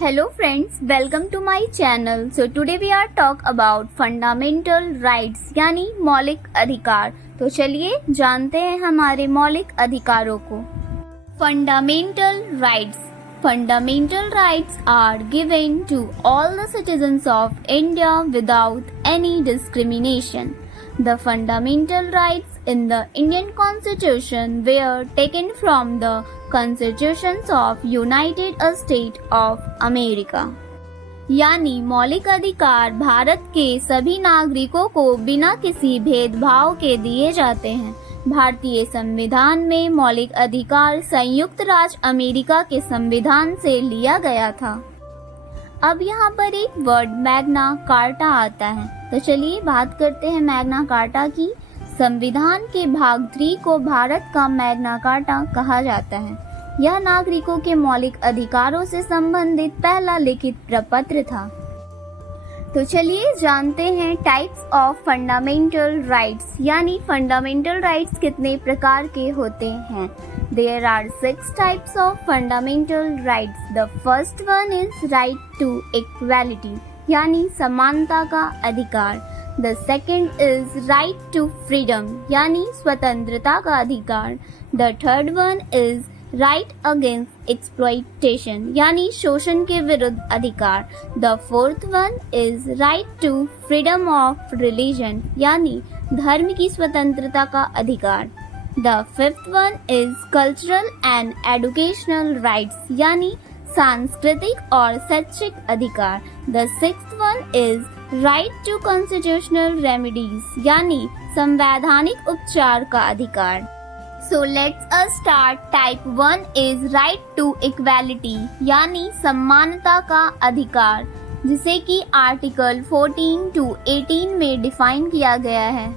Hello friends, welcome to my channel. So today we are talk about fundamental rights यानी मौलिक अधिकार। तो चलिए जानते हैं हमारे मौलिक अधिकारों को। Fundamental rights. Fundamental rights are given to all the citizens of India without any discrimination. The fundamental rights in the Indian Constitution were taken from the Constitutions of United States of America. यानी मौलिक अधिकार भारत के सभी नागरिकों को बिना किसी भेदभाव के दिए जाते हैं। भारतीय संविधान में मौलिक अधिकार संयुक्त राज्य अमेरिका के संविधान से लिया गया था। अब यहाँ पर एक वर्ड मैग्ना कार्टा आता है, तो चलिए बात करते हैं मैग्ना कार्टा की। संविधान के भाग 3 को भारत का मैग्ना कार्टा कहा जाता है। यह नागरिकों के मौलिक अधिकारों से संबंधित पहला लिखित प्रपत्र था। तो चलिए जानते हैं टाइप्स ऑफ फंडामेंटल राइट्स, यानी फंडामेंटल राइट्स कितने प्रकार के होते हैं। There are 6 types of fundamental rights. The first one is right to equality, यानी समानता का अधिकार। The second is right to freedom, यानी स्वतंत्रता का अधिकार। The third one is right against exploitation, यानी शोषण के विरुद्ध अधिकार। The fourth one is right to freedom of religion, यानी धर्म की स्वतंत्रता का अधिकार। The fifth one is cultural and educational rights, यानी सांस्कृतिक और शैक्षिक अधिकार। The sixth one is right to constitutional remedies, यानी संवैधानिक उपचार का अधिकार। So let's start. Type 1 is right to equality, यानी समानता का अधिकार, जिसे कि आर्टिकल 14 to 18 में डिफाइन किया गया है।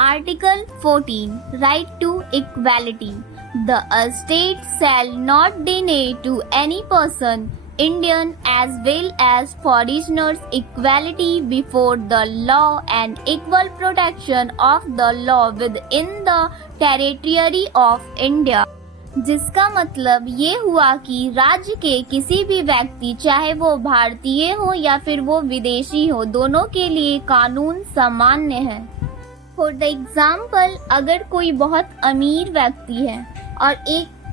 Article 14 Right to equality. The state shall not deny to any person, Indian as well as foreigners, equality before the law and equal protection of the law within the territory of India. जिसका मतलब ये हुआ कि राज्य के किसी भी व्यक्ति, चाहे वो भारतीय हो या फिर वो विदेशी हो, दोनों के लिए कानून सामान्य है। फॉर द एग्जाम्पल, अगर कोई बहुत अमीर व्यक्ति है और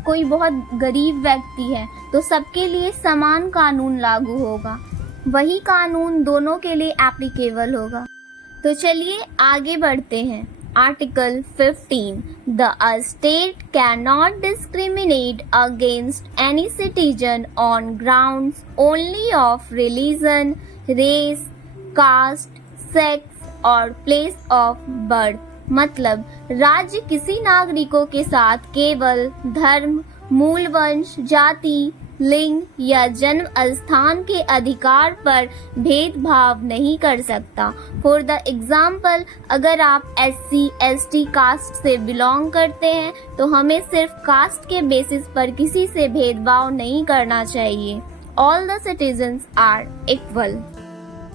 कोई बहुत गरीब व्यक्ति है, तो सबके लिए समान कानून लागू होगा। वही कानून दोनों के लिए एप्लीकेबल होगा। तो चलिए आगे बढ़ते हैं। Article 15 the state can not discriminate against any citizen on grounds only of religion, race, caste, sex और प्लेस ऑफ बर्थ। मतलब राज्य किसी नागरिकों के साथ केवल धर्म, मूल वंश, जाति, लिंग या जन्म स्थान के अधिकार पर भेदभाव नहीं कर सकता। फॉर द एग्जाम्पल, अगर आप SC, ST कास्ट से बिलोंग करते हैं तो हमें सिर्फ कास्ट के बेसिस पर किसी से भेदभाव नहीं करना चाहिए। All the citizens are equal.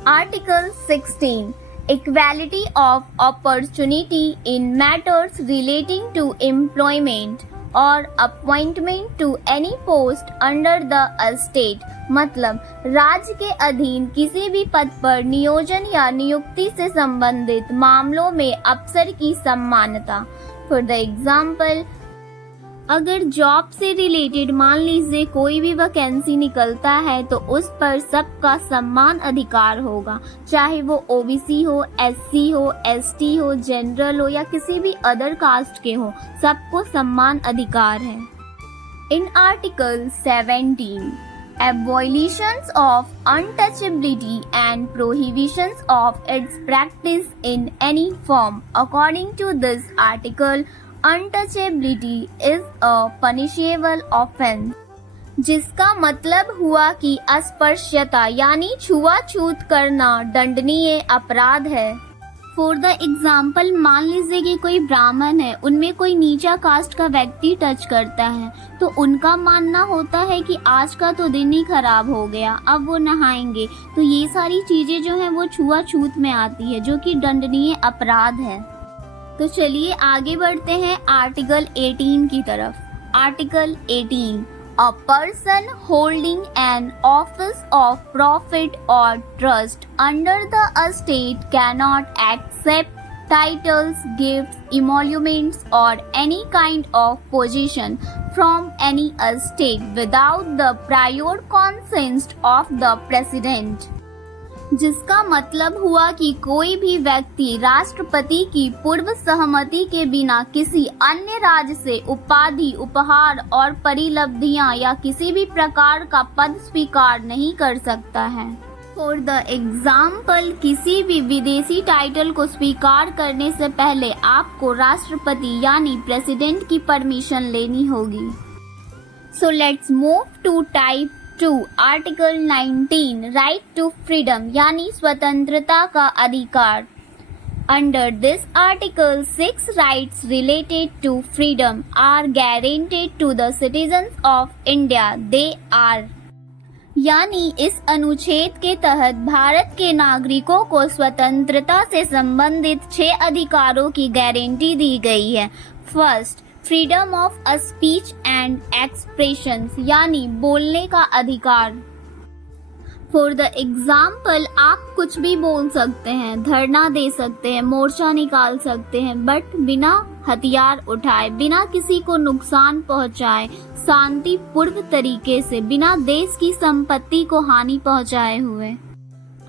Article 16 Equality of opportunity in matters relating to employment or appointment to any post under the state. मतलब राज्य के अधीन किसी भी पद पर नियोजन या नियुक्ति से संबंधित मामलों में अफसर की समानता। फॉर द एग्जाम्पल, अगर जॉब से रिलेटेड मान लीजिए कोई भी वैकेंसी निकलता है तो उस पर सबका समान अधिकार होगा, चाहे वो OBC हो, SC हो, ST हो, जनरल हो या किसी भी अदर कास्ट के हो, सबको समान अधिकार है। In article 17 abolitions of untouchability and prohibitions of its practice in any form. According to this article, untouchability is a punishable offense, जिसका मतलब हुआ कि अस्पृश्यता यानी छुआछूत करना दंडनीय अपराध है। फॉर द एग्जाम्पल, मान लीजिए कि कोई ब्राह्मण है, उनमें कोई नीचा कास्ट का व्यक्ति टच करता है तो उनका मानना होता है कि आज का तो दिन ही खराब हो गया, अब वो नहाएंगे। तो ये सारी चीजें जो हैं वो छुआछूत में आती है, जो कि दंडनीय अपराध है। तो चलिए आगे बढ़ते हैं आर्टिकल 18 की तरफ। Article 18 A person holding an office of profit or trust under the estate cannot accept titles, gifts, emoluments, or any kind of position from any estate without the prior consent of the president. जिसका मतलब हुआ कि कोई भी व्यक्ति राष्ट्रपति की पूर्व सहमति के बिना किसी अन्य राज्य से उपाधि, उपहार और परिलब्धियां या किसी भी प्रकार का पद स्वीकार नहीं कर सकता है। फॉर द एग्जाम्पल, किसी भी विदेशी टाइटल को स्वीकार करने से पहले आपको राष्ट्रपति यानी प्रेसिडेंट की परमिशन लेनी होगी। So let's move to type 2, article 19, right to freedom यानी स्वतंत्रता का अधिकार। Under this article 6 rights related to freedom are guaranteed to the citizens of India. They are यानी इस अनुच्छेद के तहत भारत के नागरिकों को स्वतंत्रता से संबंधित 6 अधिकारों की गारंटी दी गई है। First, freedom of speech and expression यानी बोलने का अधिकार। फॉर द एग्जाम्पल, आप कुछ भी बोल सकते हैं, धरना दे सकते हैं, मोर्चा निकाल सकते हैं, बट बिना हथियार उठाए, बिना किसी को नुकसान पहुंचाए, शांतिपूर्ण तरीके से, बिना देश की संपत्ति को हानि पहुंचाए हुए।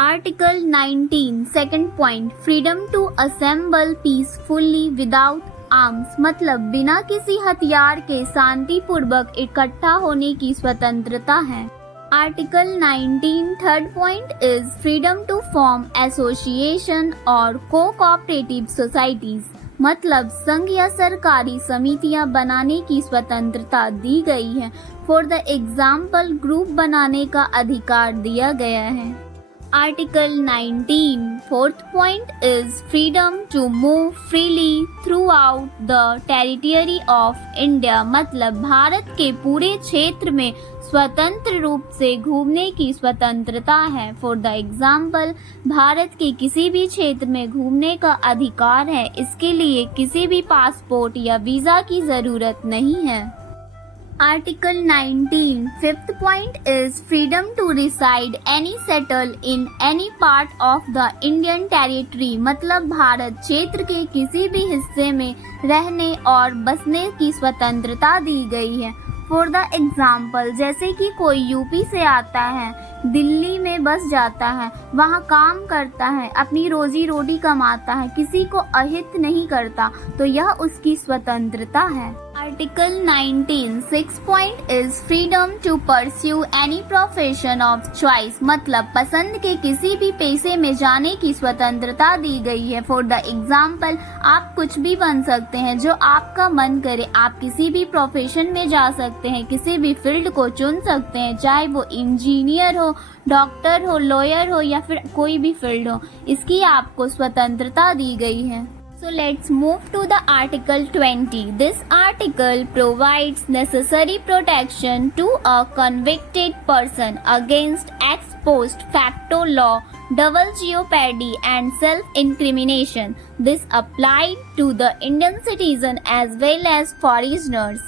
Article 19, second point, freedom to assemble peacefully without arms मतलब बिना किसी हथियार के शांतिपूर्वक इकट्ठा होने की स्वतंत्रता है। Article 19, third point is freedom to form association और कोऑपरेटिव सोसाइटीज मतलब संघ या सरकारी समितियां बनाने की स्वतंत्रता दी गई है। फॉर द एग्जाम्पल, ग्रुप बनाने का अधिकार दिया गया है। Article 19, fourth point is freedom to move freely throughout the territory of India मतलब भारत के पूरे क्षेत्र में स्वतंत्र रूप से घूमने की स्वतंत्रता है। For the example, भारत के किसी भी क्षेत्र में घूमने का अधिकार है। इसके लिए किसी भी पासपोर्ट या वीजा की जरूरत नहीं है। Article 19, fifth point is freedom to reside any settle in any part of the Indian territory मतलब भारत क्षेत्र के किसी भी हिस्से में रहने और बसने की स्वतंत्रता दी गई है। फॉर द एग्जाम्पल, जैसे कि कोई यूपी से आता है, दिल्ली में बस जाता है, वहाँ काम करता है, अपनी रोजी रोटी कमाता है, किसी को अहित नहीं करता, तो यह उसकी स्वतंत्रता है। Article 19, 6 point is freedom to pursue any profession of choice मतलब पसंद के किसी भी पेशे में जाने की स्वतंत्रता दी गई है। फॉर द एग्जाम्पल, आप कुछ भी बन सकते हैं जो आपका मन करे। आप किसी भी प्रोफेशन में जा सकते हैं, किसी भी फील्ड को चुन सकते हैं, चाहे वो इंजीनियर हो, डॉक्टर हो, लॉयर हो या फिर कोई भी फील्ड हो, इसकी आपको स्वतंत्रता दी गई है। So let's move to the Article 20. This article provides necessary protection to a convicted person against ex post facto law, double jeopardy and self-incrimination. This applied to the Indian citizen as well as foreigners.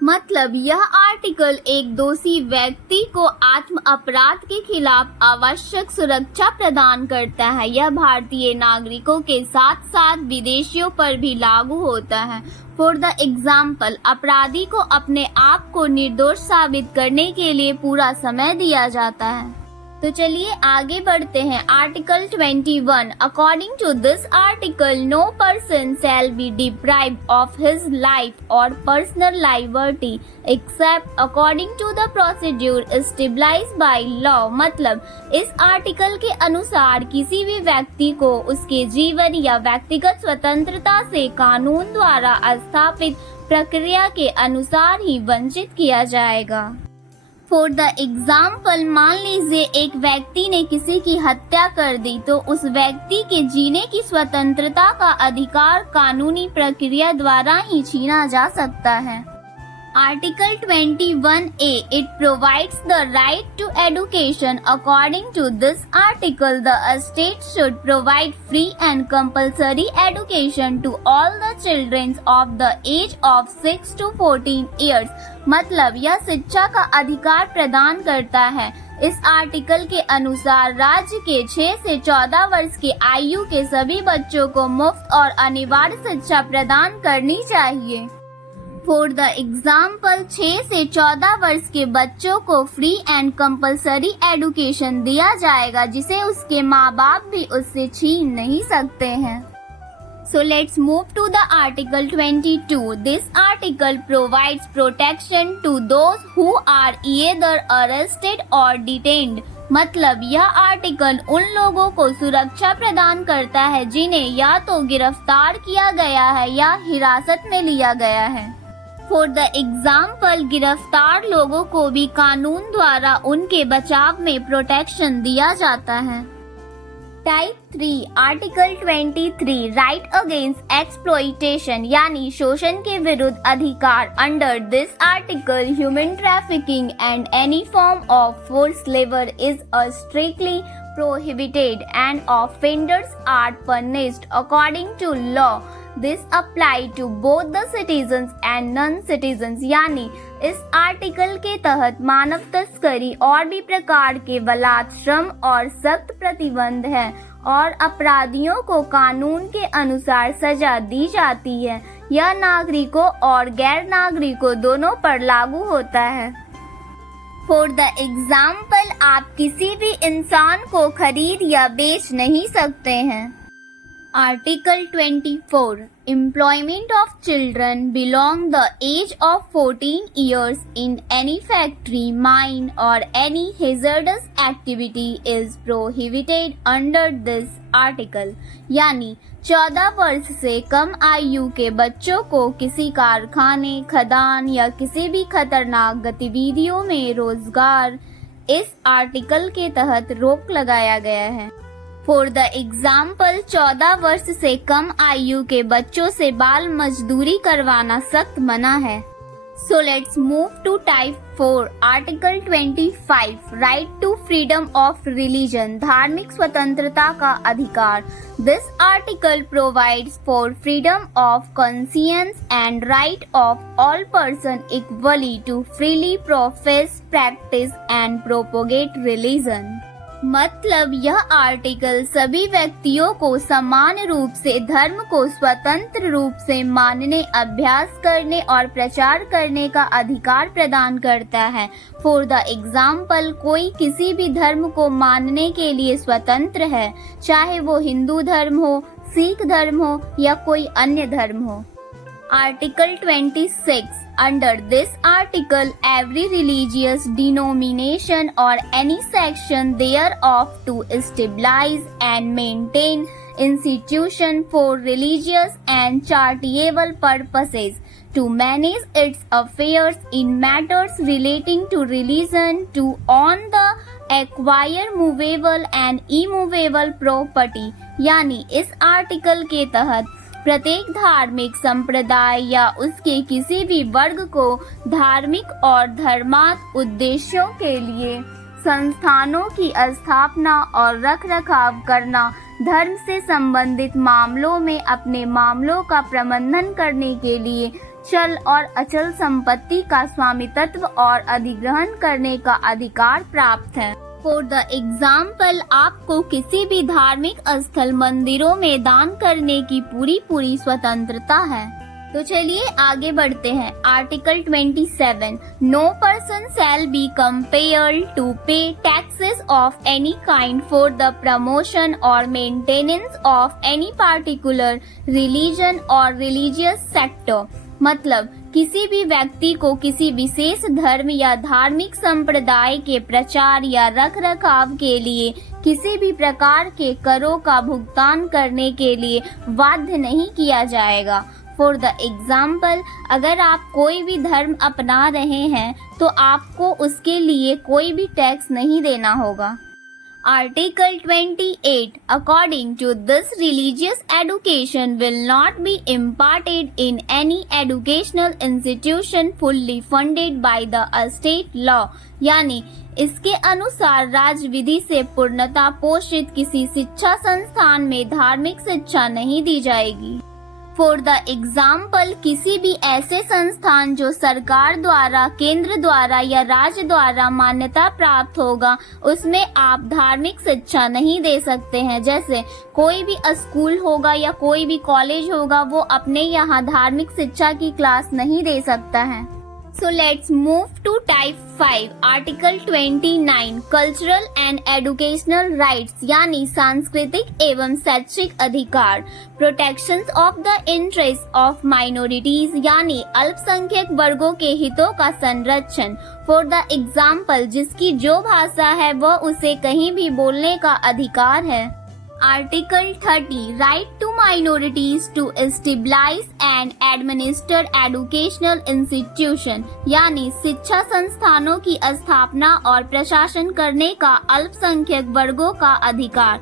मतलब यह article एक दोषी व्यक्ति को आत्म अपराध के खिलाफ आवश्यक सुरक्षा प्रदान करता है। यह भारतीय नागरिकों के साथ साथ विदेशियों पर भी लागू होता है। फॉर द एग्जाम्पल, अपराधी को अपने आप को निर्दोष साबित करने के लिए पूरा समय दिया जाता है। तो चलिए आगे बढ़ते हैं। Article 21, according to this article no person shall be deprived of his life और personal liberty except according to the procedure established by law मतलब इस आर्टिकल के अनुसार किसी भी व्यक्ति को उसके जीवन या व्यक्तिगत स्वतंत्रता से कानून द्वारा स्थापित प्रक्रिया के अनुसार ही वंचित किया जाएगा। फॉर द एग्जाम्पल, मान लीजिए एक व्यक्ति ने किसी की हत्या कर दी तो उस व्यक्ति के जीने की स्वतंत्रता का अधिकार कानूनी प्रक्रिया द्वारा ही छीना जा सकता है। Article 21A, it provides the right to education. According to this article, the state should provide free and compulsory education to all the children of the age of 6 to 14 years. मतलब यह शिक्षा का अधिकार प्रदान करता है। इस आर्टिकल के अनुसार राज्य के 6 से 14 वर्ष के आयु के सभी बच्चों को मुफ्त और अनिवार्य शिक्षा प्रदान करनी चाहिए। फॉर द एग्जाम्पल 6 से 14 वर्ष के बच्चों को फ्री एंड कंपलसरी एजुकेशन दिया जाएगा, जिसे उसके माँ बाप भी उससे छीन नहीं सकते हैं। So let's move to the article 22. This article provides protection to those who are either arrested or detained. मतलब यह आर्टिकल उन लोगों को सुरक्षा प्रदान करता है जिन्हें या तो गिरफ्तार किया गया है या हिरासत में लिया गया है। फॉर द एग्जाम्पल गिरफ्तार लोगों को भी कानून द्वारा उनके बचाव में प्रोटेक्शन दिया जाता है। Type 3 article 23 right against exploitation यानी शोषण के विरुद्ध अधिकार। Under this article human trafficking and any form of force labour is strictly prohibited and offenders are punished according to law. This apply to both the citizens and non-citizens। यानी इस article के तहत मानव तस्करी और भी प्रकार के बलात् श्रम और सख्त प्रतिबंध है और अपराधियों को कानून के अनुसार सजा दी जाती है। यह नागरिकों और गैर नागरिकों दोनों पर लागू होता है। फॉर द एग्जाम्पल आप किसी भी इंसान को खरीद या बेच नहीं सकते हैं। Article 24 employment of children belong the age of 14 years in any factory, mine or any hazardous activity is prohibited under this article। यानी 14 वर्ष से कम आयु के बच्चों को किसी कारखाने, खदान या किसी भी खतरनाक गतिविधियों में रोजगार इस आर्टिकल के तहत रोक लगाया गया है। फॉर द एग्जाम्पल 14 वर्ष से कम आयु के बच्चों से बाल मजदूरी करवाना सख्त मना है। So let's move to type 4 article 25 right to freedom of religion धार्मिक स्वतंत्रता का अधिकार। This article provides for freedom of conscience and right of all person equally to freely profess, practice and propagate religion. मतलब यह article सभी व्यक्तियों को समान रूप से धर्म को स्वतंत्र रूप से मानने, अभ्यास करने और प्रचार करने का अधिकार प्रदान करता है। फॉर द एग्जाम्पल कोई किसी भी धर्म को मानने के लिए स्वतंत्र है, चाहे वो हिंदू धर्म हो, सिख धर्म हो या कोई अन्य धर्म हो। Article 26 Under this article, every religious denomination or any section thereof to establish and maintain institution for religious and charitable purposes, to manage its affairs in matters relating to religion, to own the acquire movable and immovable property। यानी इस article के तहत प्रत्येक धार्मिक संप्रदाय या उसके किसी भी वर्ग को धार्मिक और धर्मार्थ उद्देश्यों के लिए संस्थानों की स्थापना और रखरखाव करना, धर्म से संबंधित मामलों में अपने मामलों का प्रबंधन करने के लिए चल और अचल संपत्ति का स्वामित्व और अधिग्रहण करने का अधिकार प्राप्त है। फॉर द एग्जाम्पल आपको किसी भी धार्मिक स्थल मंदिरों में दान करने की पूरी स्वतंत्रता है। तो चलिए आगे बढ़ते हैं। Article 27 no person shall be compared to pay taxes of any kind for the promotion और maintenance of any particular religion और रिलीजियस सेक्टर। मतलब किसी भी व्यक्ति को किसी विशेष धर्म या धार्मिक संप्रदाय के प्रचार या रखरखाव के लिए किसी भी प्रकार के करों का भुगतान करने के लिए बाध्य नहीं किया जाएगा। फॉर द एग्जाम्पल अगर आप कोई भी धर्म अपना रहे हैं तो आपको उसके लिए कोई भी टैक्स नहीं देना होगा। Article 28 According to this, religious education will not be imparted in any educational institution fully funded by the state law। यानी इसके अनुसार राज्य विधि से पूर्णता पोषित किसी शिक्षा संस्थान में धार्मिक शिक्षा नहीं दी जाएगी। फॉर द एग्जाम्पल, किसी भी ऐसे संस्थान जो सरकार द्वारा, केंद्र द्वारा या राज्य द्वारा मान्यता प्राप्त होगा, उसमें आप धार्मिक शिक्षा नहीं दे सकते हैं। जैसे कोई भी स्कूल होगा या कोई भी कॉलेज होगा, वो अपने यहाँ धार्मिक शिक्षा की क्लास नहीं दे सकता है। So let's move to type 5, Article 29, Cultural and Educational Rights यानी सांस्कृतिक एवं शैक्षिक अधिकार। Protections of the interests of minorities यानी अल्पसंख्यक वर्गों के हितों का संरक्षण। For the example, जिसकी जो भाषा है वह उसे कहीं भी बोलने का अधिकार है। Article 30, Right to minorities to establish and administer educational institution यानी शिक्षा संस्थानों की स्थापना और प्रशासन करने का अल्पसंख्यक वर्गों का अधिकार।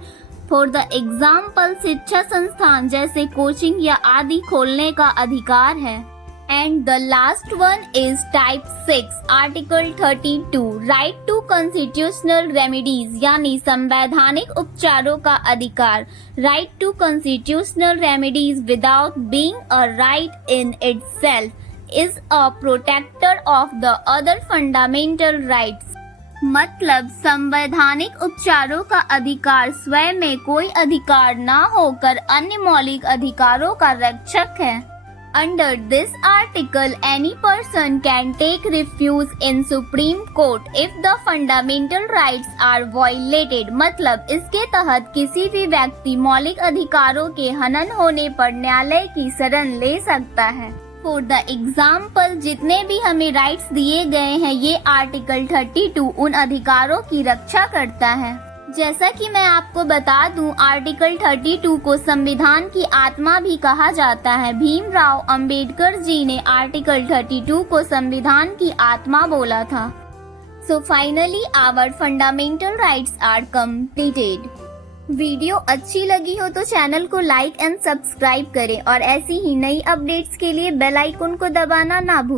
फॉर द एग्जाम्पल, शिक्षा संस्थान जैसे कोचिंग या आदि खोलने का अधिकार है। And the last one is type 6, Article 32, Right to constitutional remedies यानी संवैधानिक उपचारों का अधिकार। Right to constitutional remedies without being a right in itself is a protector of the other fundamental rights। मतलब संवैधानिक उपचारों का अधिकार स्वयं में कोई अधिकार न होकर अन्य मौलिक अधिकारों का रक्षक है। Under this article, any person can take refuge in Supreme Court if the fundamental rights are violated। मतलब इसके तहत किसी भी व्यक्ति मौलिक अधिकारों के हनन होने पर न्यायालय की शरण ले सकता है। फॉर द एग्जाम्पल, जितने भी हमें राइट्स दिए गए हैं, ये आर्टिकल 32 उन अधिकारों की रक्षा करता है। जैसा कि मैं आपको बता दूं, आर्टिकल 32 को संविधान की आत्मा भी कहा जाता है। भीमराव अंबेडकर जी ने आर्टिकल 32 को संविधान की आत्मा बोला था। So finally our fundamental rights are completed. Video अच्छी लगी हो तो चैनल को लाइक एंड सब्सक्राइब करें और ऐसी ही नई अपडेट्स के लिए बेल आइकन को दबाना ना भूलें।